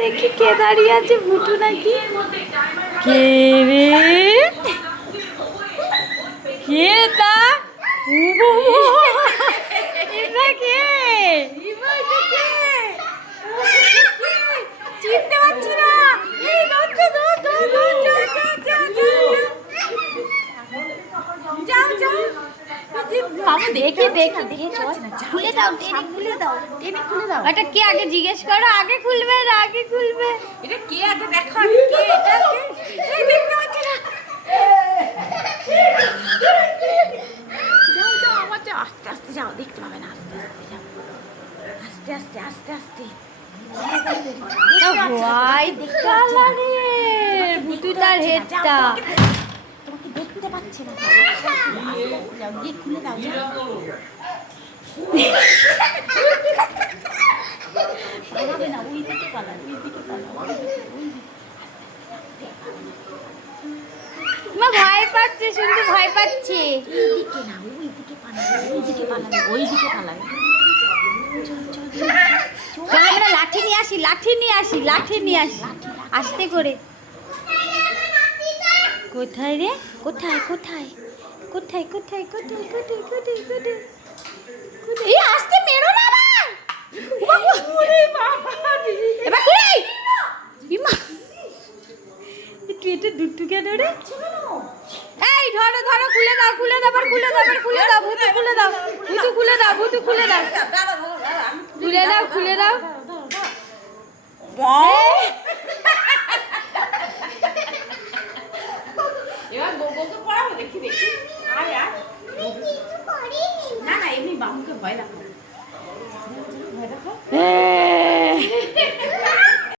দেখি কে দাঁড়িয়ে আছে, ভুটু নাকি? কে রে? কে তা? এটা কে? চিনতে পারছি না। এই দৌড় যাও যাও। বাবা দেখে খুলে দাও, টেনে খুলে দাও, টেনে খুলে দাও। এটা কে আগে জিজ্ঞেস করো, আগে খুলবে না আগে খুলবে? এটা কে আগে দেখো, আগে কে? এটা কে? এই দেখতে পাচ্ছি না। যাও যাও, আমার যাও, আস্তে আস্তে যাও, দেখতে পাবে না, আস্তে আস্তে যাও, আস্তে আস্তে আস্তে আস্তে। হোয়াইট কালারের ভুতুটার হেডটা তোমাকে দেখতে পাচ্ছে না। গিয়ে খুলে দাও। পালাবে না, ওই দিকে পালাবে, ওই দিকে পালাবে। মা ভয় পাচ্ছে, শুনতে ভয় পাচ্ছে। এইদিকে না, ওই দিকে পালাবে, ওই দিকে পালাবে, ওই দিকে পালাবে। চল চল চল, আমরা লাঠি নিয়ে আসি, লাঠি নিয়ে আসি, লাঠি নিয়ে আসি, আস্তে করে। কোথায় রে? কোথায় কোথায় কোথায় কোথায় কোথায় কোথায় কোথায় কোথায়? এই আস্তে মেরো না আবার। ওরে বাবা রে, এবার কই? ইমা তুই এটা দুটু কেন রে? এই ধরো ধরো, খুলে দাও, খুলে দাও, আবার খুলে দাও, আবার খুলে দাও, ভূতু খুলে দাও, ভূতু খুলে দাও, ভূতু খুলে দাও, খুলে দাও, খুলে দাও।